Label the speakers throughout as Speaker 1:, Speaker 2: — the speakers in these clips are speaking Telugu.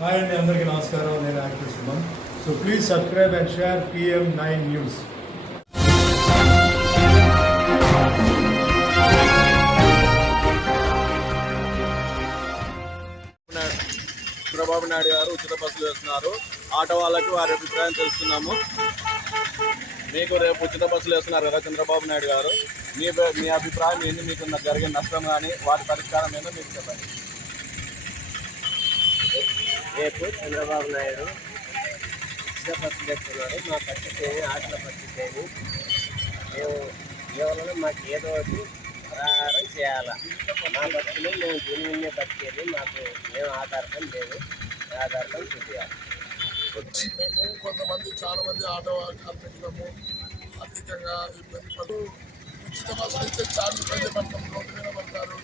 Speaker 1: హాయ్ అండి అందరికీ నమస్కారం. నేను actor Suman. So please subscribe and share PM nine news.
Speaker 2: Chandrababu Naidu garu ఉచిత బస్సులు వేస్తున్నారు. ఆటో వాళ్ళకి వారి అభిప్రాయం తెలుస్తున్నాము మీకు రేపు ఉచిత బస్సులు వేస్తున్నారు కదా చంద్రబాబు నాయుడు గారు. మీ మీ అభిప్రాయం ఏంటి మీకు ఉన్న జరిగిన నష్టం కానీ వాటి పరిష్కారం ఏందో మీకు చెప్పండి.
Speaker 3: రేపు చంద్రబాబు నాయుడు ఉచిత బస్సు తెస్తున్నాడు మా పరిస్థితి ఏమి ఆటల పరిస్థితి ఏమి మేము కేవలం మాకు ఏదో ఒకటి ప్రహారం చేయాలా. మా బతుకులు మేము దీని మీదే బతికేది మాకు మేము ఆధారపం లేదు. ఆధారపం చూపించాలి
Speaker 4: కొంతమంది చాలా మంది ఆటో కార్మికులము ఆర్థికంగా ఇబ్బంది పడు ఉచిత బస్సులు ఇచ్చే చాలా ఇబ్బంది పడతాం రోడ్డు మీద పడతారు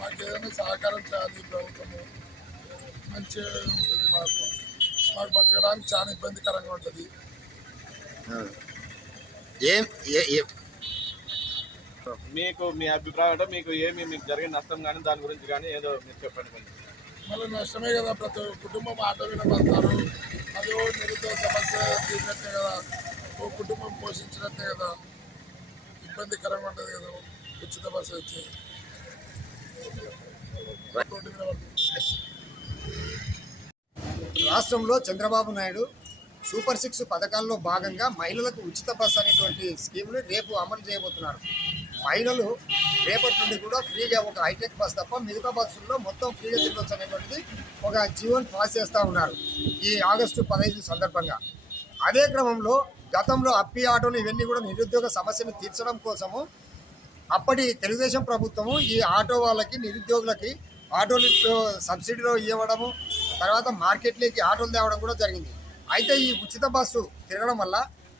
Speaker 4: మాకు ఏదైనా సహకారం చేయాలి ప్రభుత్వము. మంచిగా ఉంటుంది మాకు. మాకు బతకడానికి చాలా ఇబ్బందికరంగా ఉంటుంది.
Speaker 5: ఏం ఏ- ఏ-
Speaker 2: మీకు మీ అభిప్రాయం అంటే మీకు ఏమి మీకు జరిగిన నష్టం కానీ దాని గురించి కానీ ఏదో మీరు చెప్పండి కొంచెం.
Speaker 4: మళ్ళీ నష్టమే కదా ప్రతి ఒక్క కుటుంబం ఆటో మీద పడతారు. అది ఓ నిరుద్యోగ సమస్య తీరినట్టే కదా. ఓ కుటుంబం పోషించినట్టే కదా. ఇబ్బందికరంగా ఉంటుంది కదా ఉచిత బస్సు వచ్చి. రోడ్డు మీద పడుతుంది
Speaker 5: రాష్ట్రంలో చంద్రబాబు నాయుడు సూపర్ సిక్స్ పథకాల్లో భాగంగా మహిళలకు ఉచిత బస్ అనేటువంటి స్కీమ్ను రేపు అమలు చేయబోతున్నారు. మహిళలు రేపటి నుండి కూడా ఫ్రీగా ఒక హైటెక్ బస్ తప్ప మిగతా బస్సుల్లో మొత్తం ఫ్రీగా తిరగచ్చు అనేటువంటిది ఒక జీవన్ పాస్ చేస్తూ ఉన్నారు ఈ ఆగస్టు పదహైదు సందర్భంగా. అదే క్రమంలో గతంలో అప్పి ఆటోలు ఇవన్నీ కూడా నిరుద్యోగ సమస్యను తీర్చడం కోసము అప్పటి తెలుగుదేశం ప్రభుత్వము ఈ ఆటో వాళ్ళకి నిరుద్యోగులకి ఆటోలు సబ్సిడీలో ఇవ్వడము తర్వాత మార్కెట్లోకి ఆటోలు తేవడం కూడా జరిగింది. అయితే ఈ ఉచిత బస్సు తిరగడం వల్ల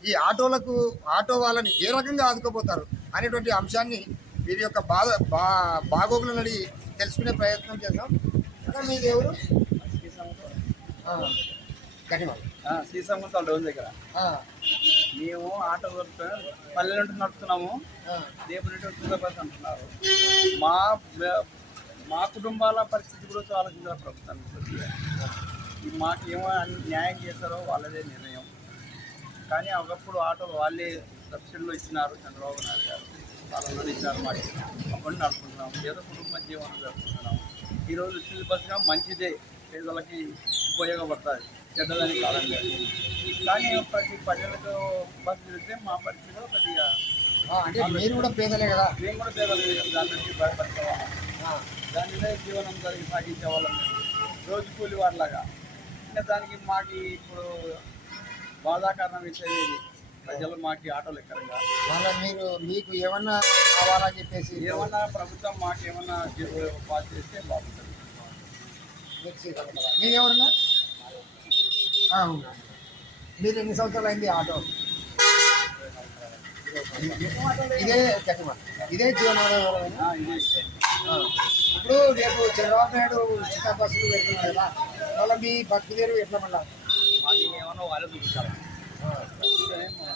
Speaker 5: ఈ ఆటోలకు ఆటో వాళ్ళని ఏ రకంగా ఆదుకోపోతారు అనేటువంటి అంశాన్ని వీరి యొక్క బాధ బా బాగోగులను అడిగి తెలుసుకునే ప్రయత్నం చేద్దాం. ఎవరు? గట్టివాళ్ళు
Speaker 6: శ్రీసంగం డౌన్ దగ్గర. మేము ఆటో దొరుకుతాం పల్లె నుండి నడుపుతున్నాము. రేపు నుండి ఉచిత బస్ అంటున్నారు. మా మా కుటుంబాల పరిస్థితి కూడా ఆలోచించాలి. ఈ మాకు ఏమో న్యాయం చేస్తారో వాళ్ళదే నిర్ణయం. కానీ ఒకప్పుడు ఆటోలు వాళ్ళే సబ్సిడీలో ఇచ్చినారు చంద్రబాబు నాయుడు గారు. వాళ్ళలో ఇచ్చినారు మాకు. అప్పుడు నడుపుకుంటున్నాం ఏదో కుటుంబ జీవనం జరుపుకుంటున్నాం ఈరోజు బస్సుగా మంచిదే. పేదలకి ఉపయోగపడుతుంది. చెడ్డదని కాలం లేదు. కానీ ప్రతి ప్రజలకు బస్సు తిరిగితే మా పరిస్థితిలో కొద్దిగా
Speaker 5: అంటే మీరు కూడా పేదలే కదా.
Speaker 6: మేము కూడా పేదలు దాని నుంచి భయపడతాము దాని మీద జీవనం జరిగి సాగించే వాళ్ళం మేము. రోజు కూలి వాళ్ళలాగా ఇంకా దానికి మాకు ఇప్పుడు బాధాకరణం విషయం ఇది ప్రజలు మాకు ఆటోలు ఎక్కరంగా?
Speaker 5: వాళ్ళ మీరు మీకు ఏమన్నా కావాలని చెప్పేసి?
Speaker 6: ఏమన్నా ప్రభుత్వం మాకు ఏమన్నా పాస్ చేస్తే బాగుంటుంది.
Speaker 5: మీరు ఎవరన్నా? అవునా. మీరు ఎన్ని సంవత్సరాలు అయింది ఆటో? ఇదే ఇదే జీవనాధారం ఇప్పుడు రేపు చంద్రబాబు నాయుడు ఉచిత బస్సులు పెడుతున్నారు కదా వాళ్ళ మీ బతుకుదేరు ఎట్లా మళ్ళా?
Speaker 6: ఏమన్నా వాళ్ళే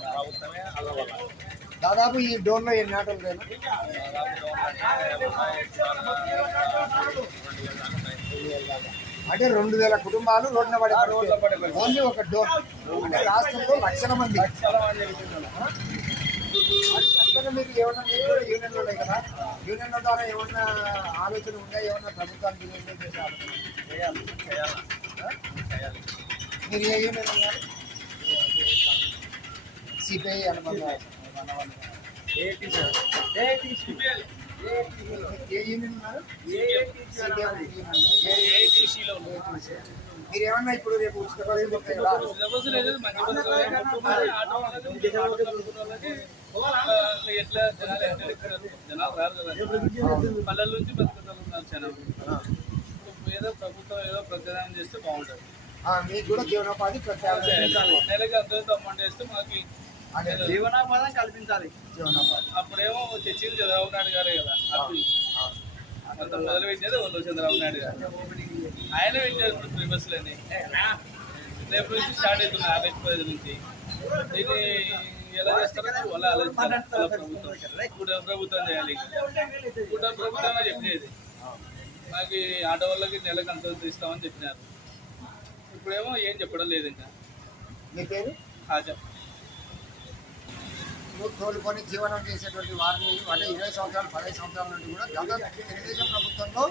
Speaker 6: ప్రభుత్వమే
Speaker 5: దాదాపు ఈ డోర్లో ఎన్ని ఆటోలు లేను అంటే రెండు వేల కుటుంబాలు రోడ్డున పడే. ఓన్లీ ఒక డోర్. అంటే రాష్ట్రంలో లక్షల మంది. యూనియన్లు ఉన్నాయి ద్వారా ఏమన్నా ఆలోచన ఉందా ఏమన్నా ప్రభుత్వానికి మీరు ఏ యూనియన్ ఉన్నారు? సిపిఐ
Speaker 6: ఏటీసీ
Speaker 5: ఏ యూనియన్ ఉన్నారు? మీరు ఏమన్నా ఇప్పుడు రేపు ఉచిత పదవి చెప్తాయి కదా
Speaker 6: పల్లెల నుంచి బతుకుతున్నారు జనం ఏదో ప్రభుత్వం ఏదో చేస్తే బాగుంటుంది
Speaker 5: మీకు కూడా జీవనోపాధి ప్రత్యామ్నాయం
Speaker 6: నెలకి అంత అమౌంట్ వేస్తే మాకు జీవనోపాధి కల్పించాలి.
Speaker 5: జీవనోపాధి.
Speaker 6: అప్పుడేమో తెచ్చింది చంద్రబాబు నాయుడు గారే కదా అంత మొదలు పెట్టేది వాళ్ళు చంద్రబాబు నాయుడు గారు. ఆయన పెట్టారు ఇప్పుడు ఫ్రీ బస్సులని రేపు నుంచి స్టార్ట్ అవుతుంది ఆగస్టు పది నుంచి. ఇది ఎలా చేస్తారో వాళ్ళ ఆలోచన ప్రభుత్వం. కూడా ప్రభుత్వం చేయాలి కూడా ప్రభుత్వమే చెప్పేది. మాకు ఆటో వాళ్ళకి నెలకు అంత ఇస్తామని చెప్పినారు. ఇప్పుడేమో ఏం చెప్పడం లేదు ఇంకా.
Speaker 5: మీ పేరు? కోలుకొని జీవనం చేసేటువంటి వారిని అంటే ఇరవై సంవత్సరాలు పదహైదు సంవత్సరాల నుండి కూడా గత తెలుగుదేశం ప్రభుత్వంలో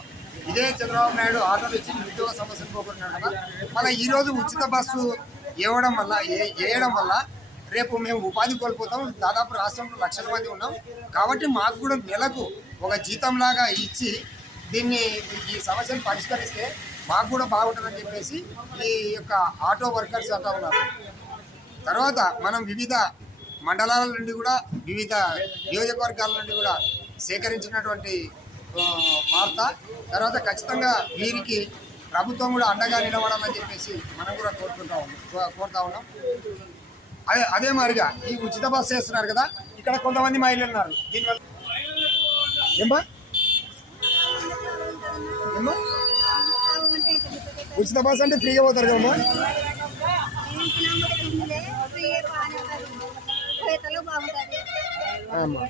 Speaker 5: ఇదే చంద్రబాబు నాయుడు ఆటోలు ఇచ్చి నిరుద్యోగ సమస్యలు పోగొట్టినాడు కదా. మళ్ళీ ఈరోజు ఉచిత బస్సు ఇవ్వడం వల్ల ఏ- వేయడం వల్ల రేపు మేము ఉపాధి కోల్పోతాం. దాదాపు రాష్ట్రంలో లక్షల మంది ఉన్నాం. కాబట్టి మాకు కూడా నెలకు ఒక జీతంలాగా ఇచ్చి దీన్ని ఈ సమస్యను పరిష్కరిస్తే మాకు కూడా బాగుంటుందని చెప్పేసి ఈ యొక్క ఆటో వర్కర్స్ అంటా ఉన్నారు. తర్వాత మనం వివిధ మండలాల నుండి కూడా వివిధ నియోజకవర్గాల నుండి కూడా సేకరించినటువంటి వార్త. తర్వాత ఖచ్చితంగా వీరికి ప్రభుత్వం కూడా అండగా నిలబడాలని చెప్పేసి మనం కూడా కోరుకుంటా ఉన్నాం. కో- కోరుతా ఉన్నాం. అదే అదే మాదిరిగా ఈ ఉచిత బస్సు చేస్తున్నారు కదా ఇక్కడ కొంతమంది మహిళలు ఉన్నారు. దీనివల్ల ఏమ్మా ఏమ్మా ఉచిత బస్సు అంటే ఫ్రీగా పోతారు కదమ్మా
Speaker 7: బాగుంటుంది
Speaker 5: అమ్మా